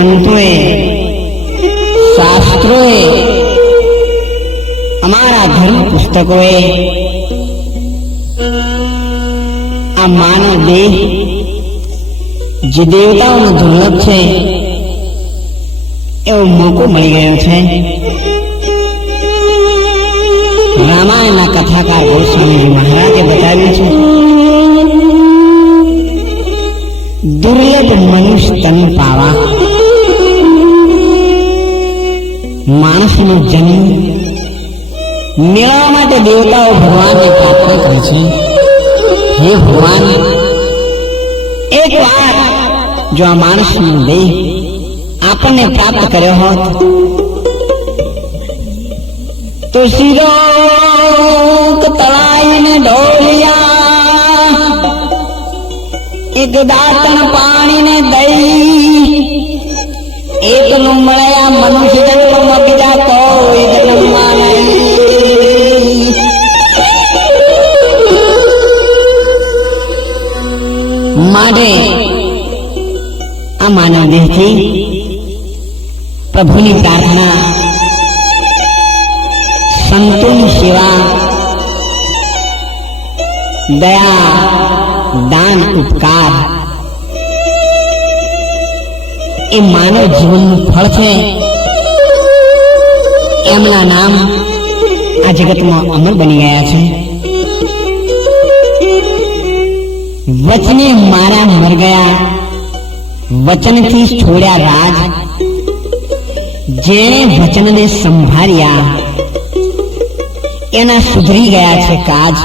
સંતોએ, શાસ્ત્રોએ, અમારા ધર્મ પુસ્તકોએ આ માનવ દેહ જે દેવતાઓનો દુર્લભ છે એવો મોકો મળી ગયો છે. રામાયણના કથાકાર ગોસ્વામીજી મહારાજે બતાવ્યું છે, દુર્લભ મનુષ્ય તન પાવા. માણસનો જન્મ મેળવવા માટે દેવતાઓ ભગવાનને પ્રાર્થના કરે છે, હે ભગવાન, એક વાર જો આ માણસનો દેહ આપણને પ્રાપ્ત કર્યો હોત તો શિરો તળાઈને ઢોલિયા, એક દાંતણ પાણીને દઈ, એકલું મળ્યા મનુષ્ય જન્મમાં બીજા કોઈ જન્મમાં નહીં. માટે આ માનવ દેહથી પ્રભુની પ્રાર્થના, સંતોની સેવા, દયા, દાન, ઉપકાર એ માનવ જીવનનું ફળ છે. એમના નામ આ જગતમાં અમર બની ગયા છે. વચને મારા મર ગયા, વચનથી છોડ્યા રાજ, જેણે વચનને સંભાળ્યા એના સુધરી ગયા છે કાજ.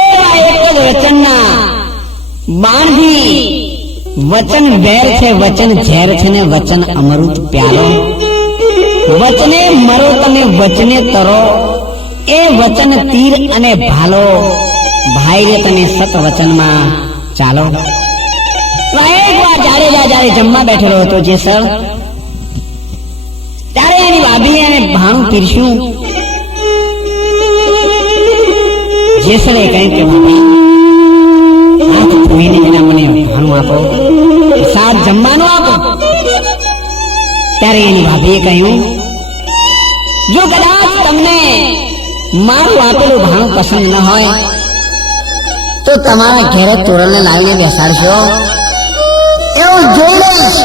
એવા એક જ વચનના બાણથી વચન વેર છે, વચન ઝેર છે ને વચન અમૃત પ્યાલો. વચને મરો તમે વચને તરો, એ વચન તીર અને ભાલો. ભાઈ રે તમે સત વચનમાં ચાલો. એક વાર જયારે જમવા બેઠેલો હતો જેસર, ત્યારે એની ભાભી એને ભાણું પીરસ્યું. જેસરે કહ્યું કે ભાભી, હાથ ધોઈને વિના મને ભાણું આપો, સાથ જમવાનું આપો. ત્યારે એની ભાભીએ કહ્યું, જો કદાચ તમને મારું આપેલું ભાણું પસંદ ન હોય તો તમારા ઘેરે તોરણને લાવીને બેસાડશો, એવું જોઈ લઈશ.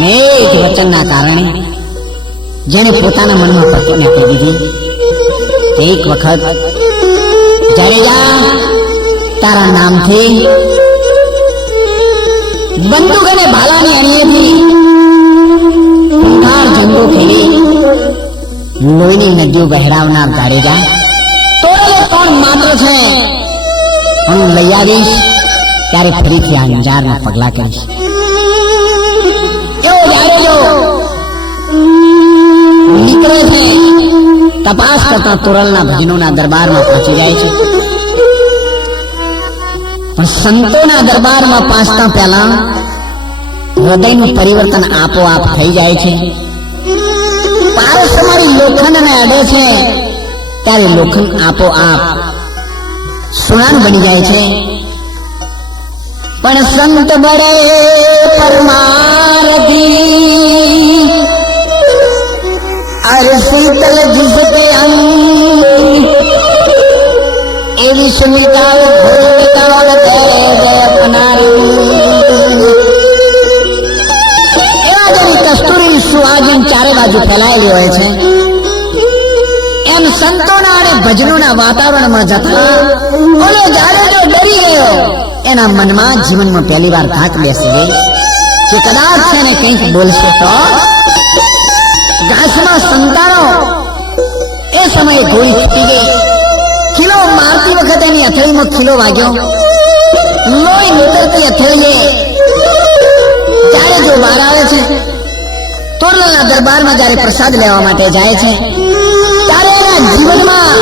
મેં એક વચનના કારણે જેને પોતાના મનમાં પ્રતિજ્ઞા કરી દીધી, એક વખત જાડેજા તારા નામથી બંદૂક અને ભાલાની અણીએથી પૂંઠાર ઝંડો ખેલી લોહીની નદીઓ બહેરાવનાર જાડેજા, તોરલે કોણ માત્ર છે, હું લઈ આવીશ ત્યારે ફરીથી આ અંજારના પગલા કરીશ. એવો જાડેજો નીકળે છે, તપાસ કરતા તોરલના ભજનોના દરબારમાં પહોંચી જાય છે. પણ સંતોના દરબારમાં પહોંચતા પહેલા હૃદયનું પરિવર્તન આપોઆપ થઈ જાય છે. પારસ તમારી લોખંડને અડે છે ત્યારે લોખંડ આપોઆપ સુણાન બની જાય છે. પણ સંત બળે પરમારથી અરે શીતલ જીસકે અંગ એવી સુમિતાલ ભૂમિકાલ દે અપનારી. એવા જેની કસ્તુરી સુવાજન ચારે બાજુ ફેલાયેલી હોય છે, એમ સંતોના અને ભજનોના વાતાવરણમાં જતા ઓલો જાડેજો ડરી ગયો. એના મનમાં જીવનમાં પહેલી વાર ધાક બેસી ગઈ કે કદાચ છે ને કંઈક બોલશે તો. ઘાસમાં સંતાનો એ સમયે ગોળી છૂટી ગઈ. ખીલો મારતી વખતે એની અથડીમાં ખીલો વાગ્યો. લોહી નીકળતી અથડીએ જાડેજો બહાર આવે છે. તોરલના દરબારમાં જયારે પ્રસાદ લેવા માટે જાય છે ત્યારે એના જીવનમાં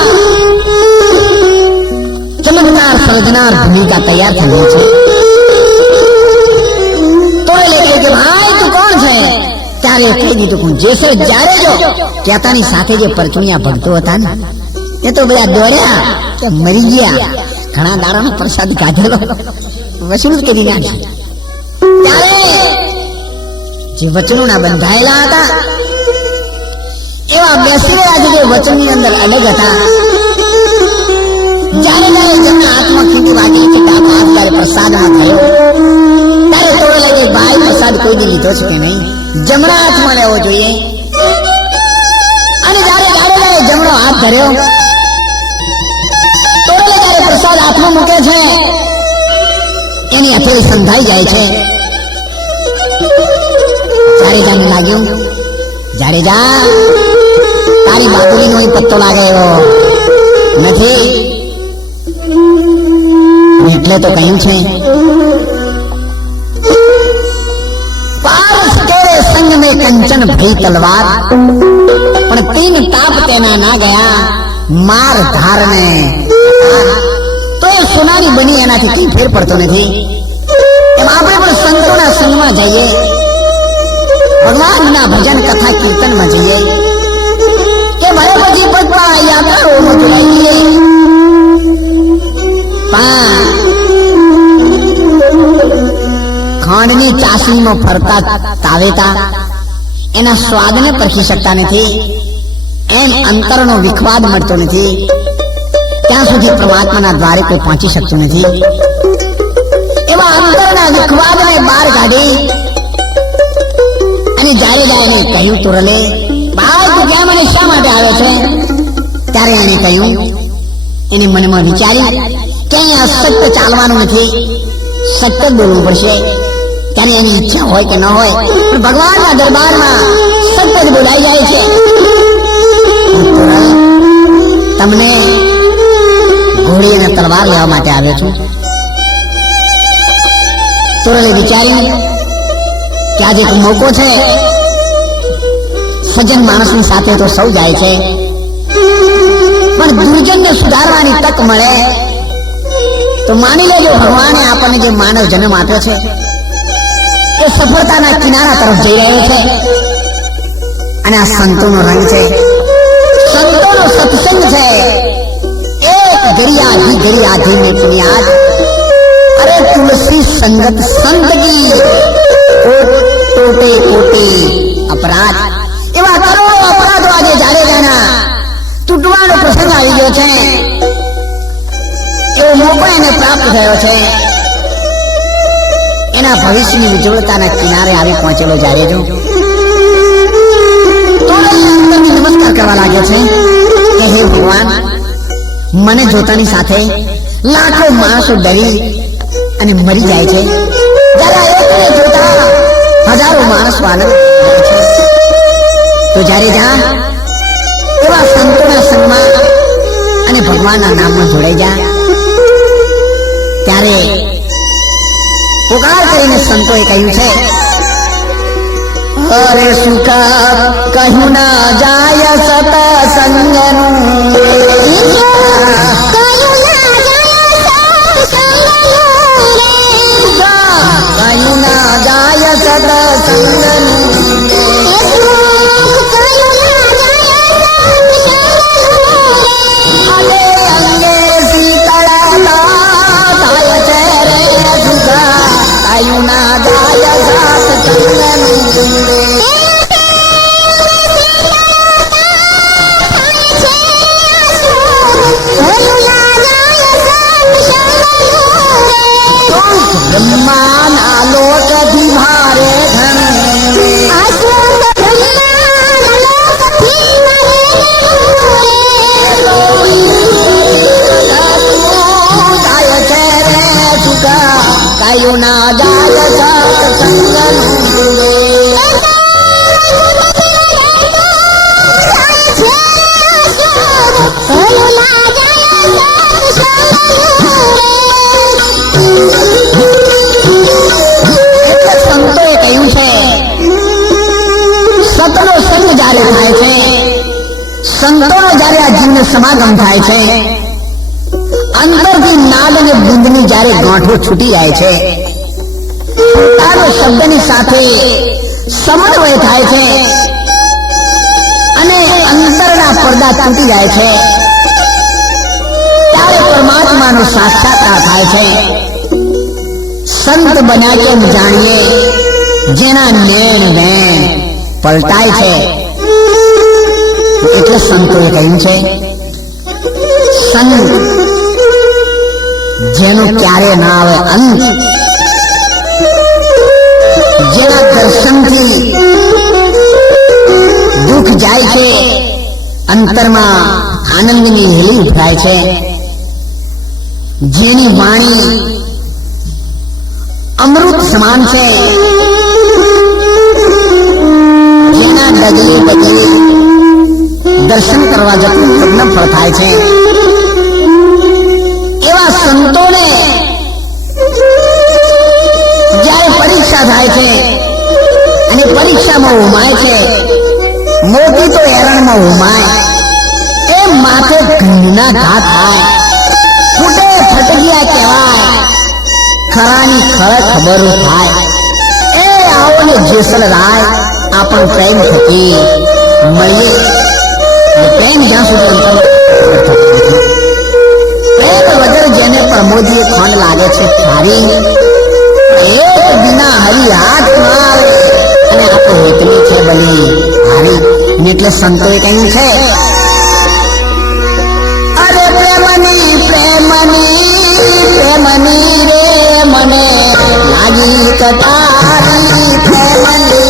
ચમત્કાર સર્જનાર ભૂમિકા તૈયાર થઈ ગઈ છે. તોરલે કહે કે ભાઈ તું કોણ છે? ત્યારે કહી દીધું હું જેસર જાડેજો. કહેતાની સાથે જે પરચુણિયા ભક્તો હતા ને એ તો બધા દોડ્યા કે મરી ગયા, ઘણા દાડાનો પ્રસાદ કાઢેલો વસૂલ કરી નાખી. ત્યારે જે વચનોના બંધાયેલા હતા એવા બેસી રહ્યા છે, જે વચનની અંદર અલગ હતા. જ્યારે જ્યારે જેમના હાથમાં ખીંડી વાગી કે કાપ હાથ ત્યારે પ્રસાદમાં થયો ત્યારે થોડો લાગે ભાઈ પ્રસાદ કોઈ દી લીધો છે કે નહીં, જમણા હાથમાં લેવો જોઈએ. અને જ્યારે જ્યારે જમણો હાથ ધર્યો થોડો જ્યારે પ્રસાદ હાથમાં મૂકે છે એની હથેળી સંધાઈ જાય છે. જાડેજાને લાગ્યું જાડેજા તારી બાબુલીનો પત્તો લાગે એવો નથી, એટલે તો કહ્યું છે પારસ કેરે સંગ में कंचन भई तलवार, પણ તીન તાપ તેના ના ગયા માર ધારને. તો એ સોનારી બની એનાથી કઈ ફેર પડતો નથી. એમ આપણે પણ સંતોના સંગમાં જઈએ, ભગવાનના ભજન કથા કીર્તનમાં જઈએ કે ભલે પછી પગમાં યાત્રાઓમાં જોડાઈએ, ખાંડની ચાસણીમાં ફરતા તાવેતા એના સ્વાદને પરખી શકતા નથી. એમ અંતરનો વિખવાદ મળતો નથી, ત્યાં સુધી પરમાત્માના દ્વારે કોઈ પહોંચી શકતું નથી. એવા અંતરના વિખવાદને બહાર કાઢી અને જ્યારે એને કહ્યું તુરલે બાળ તું કેમ મને શા માટે આવ્યો છે, ત્યારે એને કહ્યું, એને મનમાં વિચાર્યું કે અહીંયા સત્ય ચાલવાનું નથી, સત્ય બોલવું પડશે. ત્યારે એની ઈચ્છા હોય કે ન હોય પણ ભગવાનના દરબારમાં સત્ય જ બોલાઈ જાય છે. તમને ઘોડી અને તલવાર લેવા માટે આવ્યો છું. તુરલે વિચાર્યું કે આજે એક મોકો છે, સજ્જન માણસની સાથે તો સૌ જાય છે પણ દુર્જનને સુધારવાની તક મળે તો માની લેજો ભગવાને આપણને જે માનવ જન્મ આપ્યો છે એ સફળતાના કિનારા તરફ જઈ રહ્યો છે. અને આ સંતોનો રંગ છે, સંતોનો સત્સંગ છે. એક ગરિયા ધી ગરિયા ધી में पुनियाद, अरे तुलसी संगत संत की टोटे टोटे अपराध. એવા કરોડો અપરાધો આજે જાડેજાના તૂટવાનો પ્રસંગ આવી ગયો છે. એવો મોકો એને પ્રાપ્ત થયો છે. એના ભવિષ્યની ઉજ્જવળતાના કિનારે આવી પહોંચેલો જાડેજો તો નમસ્કાર કરવા લાગ્યો છે કે હે ભગવાન, મને જોતાની સાથે લાખો માણસો ડરી અને મરી જાય છે, જ્યારે એકને જોતા હજારો માણસો આનંદ થાય છે. તો જ્યારે જા એવા સંતોના સંગમાં અને ભગવાનના નામમાં જોડાઈ જા. ત્યારે પુકાર કરીને સંતોએ કહ્યું છે, અરે સુખ કહ્યું ના જાય સતસંગનું, કહ્યું ના જાય સતસંગનું, બ્રહ્માના લોકથી ભારે ધન, જાય છે રે સુગા કાયું ના જાય સત્સંગનું. સંતોએ કહ્યું છે સતનો સંગ જ્યારે થાય છે, સંતોનો જ્યારે આ જીવને સમાગમ થાય છે, અંતરથી નાદ અને બુંદની જ્યારે ગાંઠો છૂટી જાય છે, પોતાનો શબ્દની સાથે સમન્વય થાય છે અને અંતરના પડદા તૂટી જાય છે, ત્યારે પરમાત્માનો સાક્ષાત્કાર થાય છે. સંત બન્યા કેમ જાણીએ જેના નેણ વેણ પલટાય છે, એટલે સંતોએ કહ્યું છે સંત જેનો ક્યારે ના આવે અંત, જેના દર્શનથી દુઃખ જાય છે, અંતરમાં આનંદની હેલી ઉભરાય છે, જેની વાણી અમૃત સમાન છે, જેના ડગલે ડગલે દર્શન કરવા જતું યજ્ઞ ફળ થાય છે, એવા સંતોને જ્યારે પરીક્ષા થાય છે અને પરીક્ષામાં ઉમાય છે, મોટી તો એરણમાં ઉમાય, એ માથે ઘીના ઘા થાય, ફૂટે ફટકિયા કહેવાય, ખરાની ખર ખબરો થાય, એ આવો ને જેસલ રાય આપણ પ્રેમ થકી મળીએ. પ્રેમ જ્યાં સુધી પ્રેમ વગર જેને પ્રમોદીએ ખોંડ લાગે છે ખારી, એક વિના હરી હાથ મારે અને આપણું હેતની છે બલી હારી. એટલે સંતોએ કહ્યું છે અરે પ્રેમની પ્રેમની પ્રેમની રે મને લાગી કટારી પ્રેમની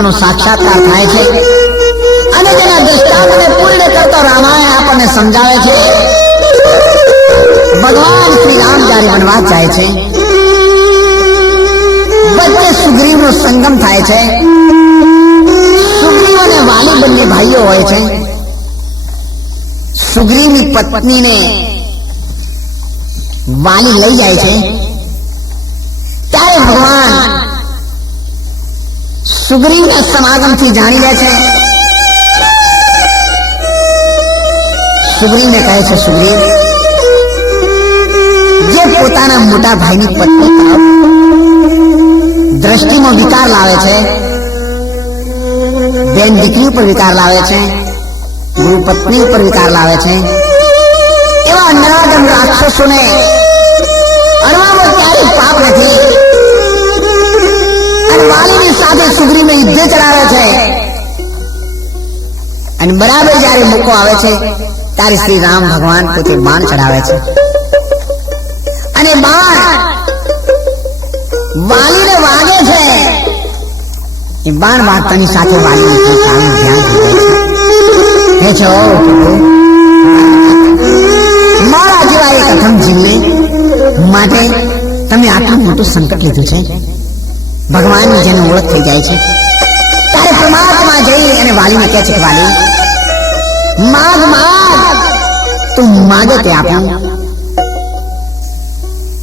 નો સાક્ષાત્કાર થાય છે અને તેના દ્રષ્ટાંતને પૂર્ણ કરતો રામાયણ આપણને સમજાવે છે. ભગવાન શ્રી રામ જ્યારે વનવાસ જાય છે, વચ્ચે સુગ્રીવનો સંગમ થાય છે. સુગ્રીવ અને વાલી બંને ભાઈઓ હોય છે. સુગ્રીવની પત્નીને વાલી લઈ જાય છે, ત્યારે ભગવાન સુગ્રીવના સમાગમથી જાણી લે છે. સુગ્રીવને કહે છે સુગ્રીવ જે પોતાના મોટા ભાઈની પત્ની તરફ દ્રષ્ટિમાં વિકાર લાવે છે, બેન દીકરી ઉપર વિકાર લાવે છે, ગુરુ પત્ની ઉપર વિકાર લાવે છે, એવા નરાધમ રાક્ષસોને અણવામાં ક્યારેય પાપ નથી. અને વાલીની સાથે સુગ્રીવને યુદ્ધે ચડાવે છે અને બરાબર જયારે મોકો આવે છે ત્યારે શ્રી રામ ભગવાન પોતે બાણ ચડાવે છે અને બાણ વાલીને વાગે છે. એ બાણ વાગતાની સાથે વાલીનું ધ્યાન થઈ જાય છે. મારા જેવા એક અધમ જીવને માટે તમે આટલું મોટું સંકટ લીધું છે. ભગવાનની જેને ઓળખ થઈ જાય છે ત્યારે પરમાત્મા જઈ અને વાલીને કહે છે કે વાલી માગ માગ, તું માગે તે આપ્યું.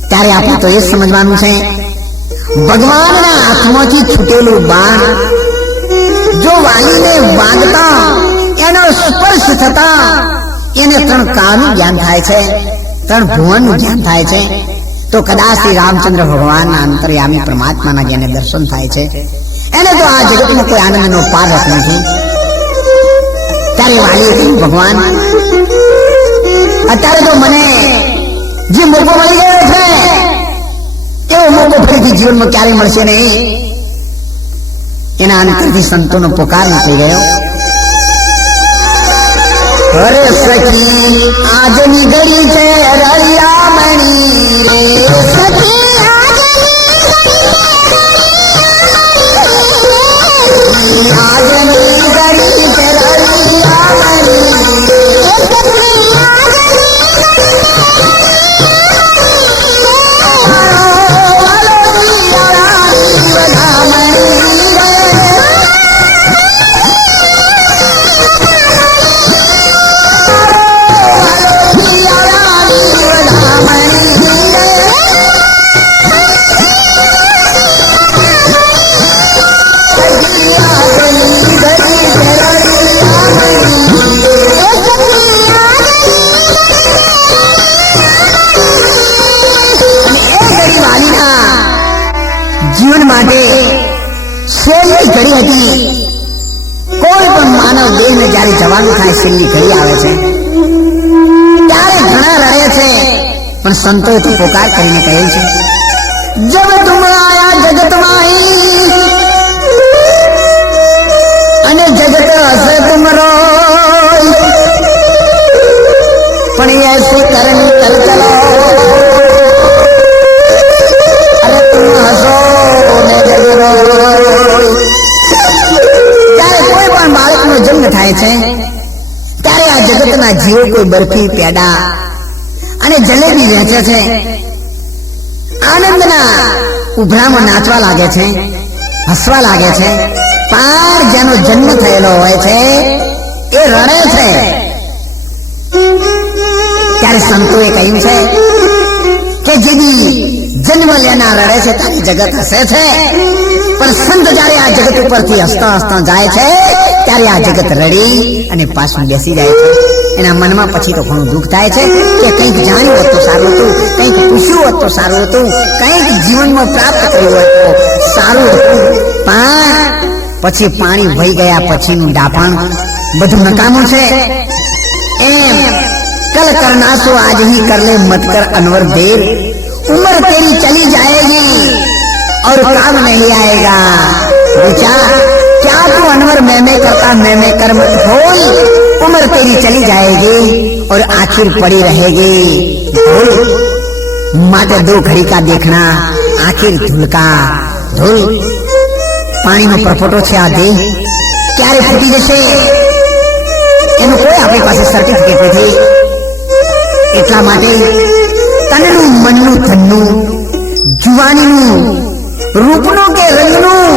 ત્યારે આપણે તો એ સમજવાનું છે ભગવાનના હાથમાંથી છૂટેલું બાણ જો વાલીને વાગતા એનો સ્પર્શ થતા એને 3 કાળનું જ્ઞાન થાય છે, 3 ભુવનનું જ્ઞાન થાય છે. તો કદાચ શ્રી રામચંદ્ર ભગવાનના અંતર્યામી પરમાત્માના જેને દર્શન થાય છે એને તો આ જગતમાં કોઈ આનંદનો પાર રહેતો નથી. ત્યારે વાલીએ કહ્યું ભગવાન અત્યારે તો મને જે મોકો મળી ગયો છે એવો મોકો ફરીથી જીવનમાં ક્યારે મળશે નહીં. એના અંતરથી સંતોનો પોકાર નીકળી ગયો. અરે સખી આજની ઘડી છે રળિયામણી રે, સખી આજની ઘડી જીવન માટે છેલ્લી ઘડી હતી. કોઈ પણ માનવ દેહને જ્યારે જવાનું થાય છેલ્લી ઘડી આવે છે ત્યારે ઘણા રડે છે, પણ સંતોએ તો પોકાર કરીને કહ્યું છે, જબ તુમ આયા જગત માહી અને જગત હસે તુમ રોય, પણ એસી કરણી કર ચલો અરે તુમ હસો ને જગ રોય. ત્યારે કોઈ પણ બાળકનો જન્મ થાય છે ત્યારે આ જગતના જીવો કોઈ બરફી પેડા અને જલેબી વેચે છે, આનંદના ઉભરામાં નાચવા લાગે છે, હસવા લાગે છે. પણ જેનો જન્મ થયેલો હોય છે એ રડે છે. ત્યારે સંતોએ કહ્યું છે કે જેથી જન્મ લેનાર રડે છે ત્યારે જગત હસે છે, પણ સંત જ્યારે આ જગત ઉપરથી હસતા હસતા જાય છે ત્યારે આ જગત રડી અને પાછું બેસી જાય છે. એના મનમાં પછી તો ઘણું દુઃખ થાય છે કે કંઈક જાણ્યું હોત તો સારું હતું, કંઈક પૂછ્યું હોત તો સારું હતું, કંઈક જીવનમાં પ્રાપ્ત કર્યું હોત તો સારું હતું. પણ પછી પાણી વહી ગયા પછીનું ડાપણ બધું નકામું છે. એમ कल करना सो आज ही कर ले, मत कर अनवर देर, उम्र तेरी चली जाएगी और काम नहीं आएगा. विचार क्या तू अनवर मैं करता मैं कर मत होई, उम्र तेरी चली जाएगी और आखिर पड़ी रहेगी धूल. माटे दो घड़ी का देखना आखिर धूल का धूल. પાણીનો પરપોટો છે આ દેહ ક્યારે ફૂટી જશે એનું કોઈ આપણી પાસે સર્ટિફિકેટ નથી. એટલા માટે તનનું મનનું ધનનું જુવાનીનું રૂપનું કે રંગનું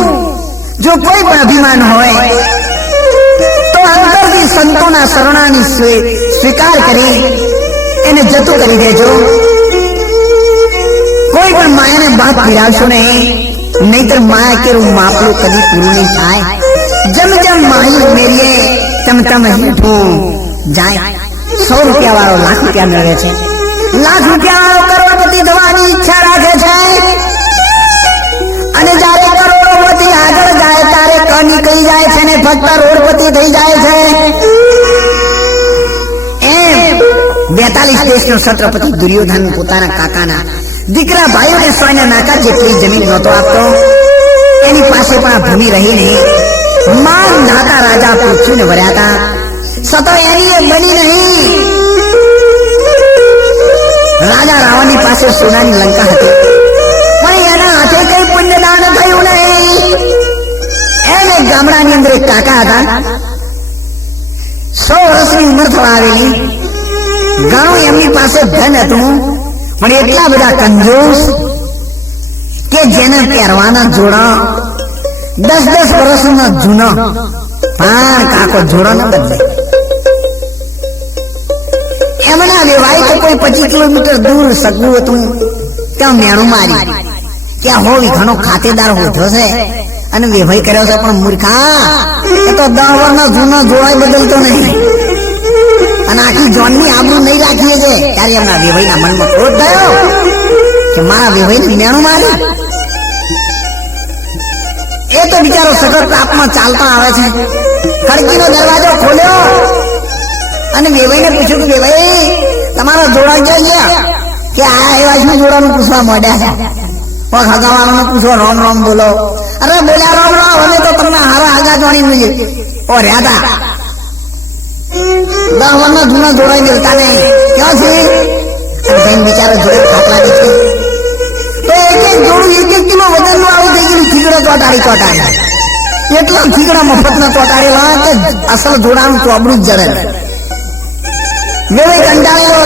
જો કોઈ પણ અભિમાન હોય તો અંતરથી સંતોના શરણાની સ્વીકાર કરી એને જતું કરી દેજો. કોઈ પણ માયાને બાદ ફેરાવશો નહીં, નહીતર માયા કેરું માપલું કદી પૂરું નહીં થાય. જમ જમ માહી મેરીએ તમ તમ હેઠું જાય. 100 રૂપિયા વાળો લાખ રૂપિયા મેળવે છે, લાખ રૂપિયા વાળો કરોડપતિ થવાની ઈચ્છા રાખે છે, અને જયારે કરોડપતિ આગળ જાય ત્યારે ક નીકળી જાય છે ને ફક્ત રોડપતિ થઈ જાય છે. એમ 42 દેશનો છત્રપતિ દુર્યોધન પોતાના કાકાના દીકરા ભાઈઓને 100 નાકા જેટલી જમીન નહોતો આપતો. એની પાસે પણ આ ભૂમિ રહી નહીં. માન નાતા રાજા પૃથ્વીને વર્યા હતા, સતો એની એ બની નહીં. રાજા રાવણની પાસે સોનાની લંકા હતી, પણ એના હાથે કઈ પુણ્યદાન થયું નહીં. એને ગામડાની અંદર એક કાકા હતા, 100 વર્ષની ઉંમર થવા આવેલી. ઘણું એમની પાસે ધન હતું, પણ એટલા બધા કંજૂસ કે જેને પહેરવાના જોડા 10-10 વર્ષનો જૂનો, પણ કાકો જોડો ન બદલે. એમના વેવાય તો કોઈ 25 કિલોમીટર દૂર સગવું હતું, ત્યાં મેણું મારી ત્યાં હોવી ઘણો ખાતેદાર હોતો છે અને વેવાઈ કર્યો છે. પણ મૂર્ખા એ તો 10 વર્ષનો જૂનો જોડાય બદલતો નહીં અને આખી જોનની આબરૂ નહીં રાખીએ છે. ત્યારે એમના વેવાઈના મનમાં ક્રોધ થયો કે મારા વેવાઈને મેણું મારી. એ તો બિચારો સખત તાપમાં ચાલતા આવે છે. ખડકીનો દરવાજો ખોલ્યો અને વેવાઈને પૂછ્યું કે વેવાઈ તમારો જોડા ક્યાં ગયા? કે આ એવા શું જોડાનું પૂછવા માંડ્યા છે? પગ હગાવાળાને પૂછો, રોમ રોમ બોલો. અરે બોલ્યા રોમ રોમ, હવે તો તમને હારા હગા જોડી મળીએ. ઓ રહ્યા હતા 10 વર્ષના જૂના જોડાઈ દેતા નહીં. ક્યાં છે? અને બિચારો જોડે ખાટલા દે છે તો એક જોડું 1 કિલો વજનનું આવું થઈ ગયું. ખીગડો ચોટાડી એટલા ખીગડા મફતના ચોટાડેલા કે અસલ જોડાનું ચોબડું જ જડે. વેવાઈ કંટાળેલો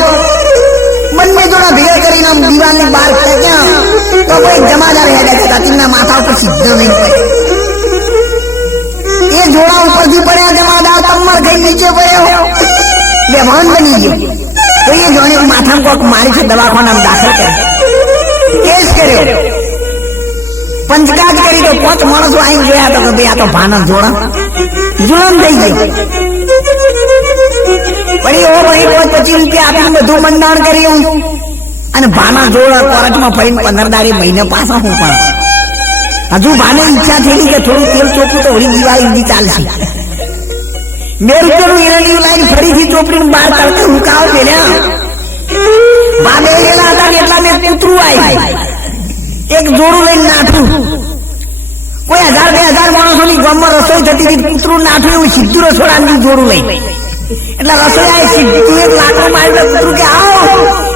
બંને જોડા ભેગા કરીને દિવાલની બહાર ફેંક્યા તો કોઈ જમાદાર હેડે છે, તેમના માથા ઉપર સીધો નહીં પડે. એ જોડા ઉપરથી પડ્યા, જમાદાર તમર ગઈ નીચે પડ્યો, બેભાન બની ગયો. તો એ જોડે માથામાં કોક મારી છે, દવાખાનામાં દાખલ કર્યો, કેસ કર્યો, પંચકાજ કરી. તો 5 માણસો આવીને જોયા તો કે ભાઈ આ તો ભાન જોડા જુલમ થઈ ગઈ. પણ એવો ભાઈ 25 રૂપિયા આપીને બધું મંડાણ કર્યું અને ભાના જોડા કોર્ટમાં ફરીને 15 દાડે મહિને પાછા હું પણ હજુ ભાને ઈચ્છા થયેલી કે થોડું તેલ ચોખ્ખું તો હોળી દિવાળી સુધી ચાલશે. 2 રૂપિયાનું ઈરાની લાઈન ફરીથી ચોપડીને બહાર કાઢતા હુકાવ પેલ્યા. ભાને એલા હતા ને એટલા મેં કૂતરું આવી એક જોડું લઈને નાઠું. કોઈ 1000-2000 માણસોની ગામમાં રસોઈ થતી હતી, કૂતરું નાઠું એવું સીધું રસોડાનું જોડું લઈ. એટલે રસોઈ સીધું એક લાકડું માર્યું, કૂતરું કે આવો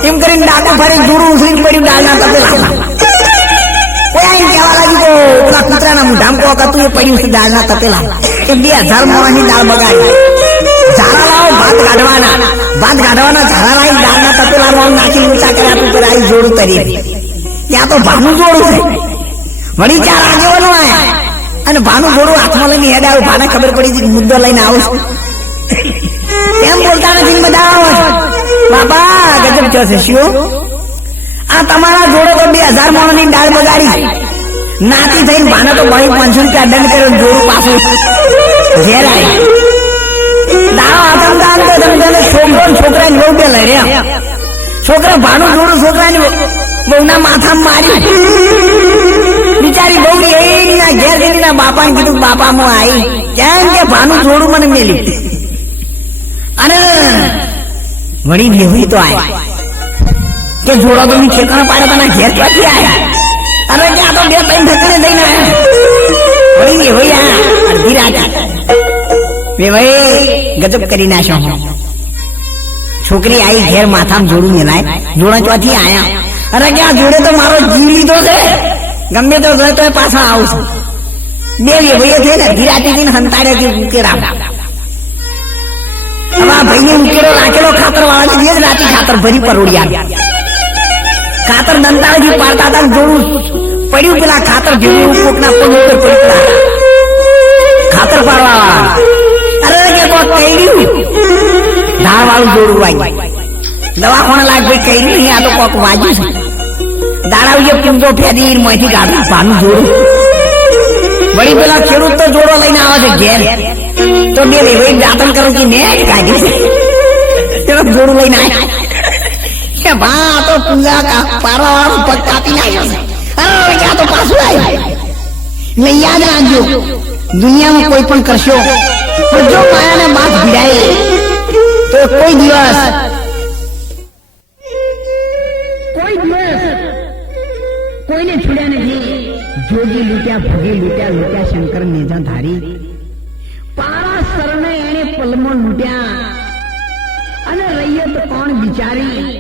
એમ કરીને ડાકું ફરી જોડું ઉછળીને પડ્યું ડાળના તપેલા. કોઈ આઈને કહેવા લાગ્યું તો પેલા કૂતરાના મોઢામાં કોક હતું એ પડ્યું છે દાળના તપેલા. કે 2000 માણસની દાળ બગાડી. ઝારા લાવો ભાત કાઢવાના ઝારા લાવી દાળના તપેલા નાખી ઊંચા કર્યા તું પેલા આવી જોડું તરી. ત્યાં તો ભાનું જોડું છે. વળી 4 આગેવાનો આયા અને ભાનું જોડું હાથમાં લઈને હેડ આવ્યું. ભાને ખબર પડી હતી મુદ્દો લઈને આવું છું. એમ બોલતા નથી બધા આવો છો. બાબા ગજબ થયો છે શું? આ તમારા જોડો તો 2000 માણસની દાળ બગાડી. નાતી થઈને ભાને તો 500 રૂપિયા દંડ કર્યો. જોડું પાછું ઘેર આવી. દાડો આતંકદાન તો તમે છોકરાની બહુ બે લડ્યા. છોકરા ભાનું જોડું છોકરાની બહુના માથામાં મારી. બિચારી બહુ એના ઘેર જઈને બાપાને કીધું બાપા હું આવી કેમ કે ભાનું જોડું મને મેલી. અને વળી બેહુઈ તો આય કે જોડો તો મેં ઠેકાણા પાડ્યા તને ઘેર ક્યાંથી આવ્યા? અરે કે આ તો 2-3 ઠેકાણે દઈને આવ્યા. વળી બેહુઈ આયા અડધી રાતે. ભાઈ ગજબ કરી નાખ્યો. છોકરી આવી ઘેર માથામાં જોડું મેલાય. જોડા ચોથી આયા. અરે કે આ જોડે તો મારો જીવ લીધો છે, ગમે તો જોઈએ તો પાછા આવું છું. 2 ભાઈઓ થઈને ધીરાટી થઈને હંતાડે ઉકેડા. હવે આ ભાઈને ઉકેડો રાખેલો ખાતર વાળા જે રાતે ખાતર ભરી પરોડિયા. ખાતર દંતાળથી પાડતા હતા જોડું પડ્યું પેલા ખાતર ભેગું કોકના પગ ઉપર પડ્યું ખાતર પાડવા. અરે કે કોક કઈડ્યું ધાર વાળું જોડું વાગ્યું. દવાખાને લાગ ભાઈ કઈડ્યું નહીં, આ તો કોક વાગ્યું છે. દાડાવીએ પૂંજો ફેરી માંથી કાઢ્યું ભાનું જોડું. વળી પેલા ખેડૂત તો જોડો લઈને આવે છે ઘેર. તો 2 ભાઈ દાતન કરું કે ને કાઢી છે જોડું લઈને આવ્યા. ભા તો પૂંજા પારવા વાળો પગ કાપી નાખ્યો છે. અરે આ તો પાછું આવ્યું. એટલે યાદ રાખજો, દુનિયામાં કોઈ પણ કરશો તો જો માયાને બાદ ભીડાય તો કોઈ દિવસ કોઈને છોડ્યા નથી. જોગી લૂટ્યા, ભોગી લૂટ્યા શંકર નેજા ધારી. પારા સરને એને પલમો લૂટ્યા અને રૈયત કોણ બિચારી.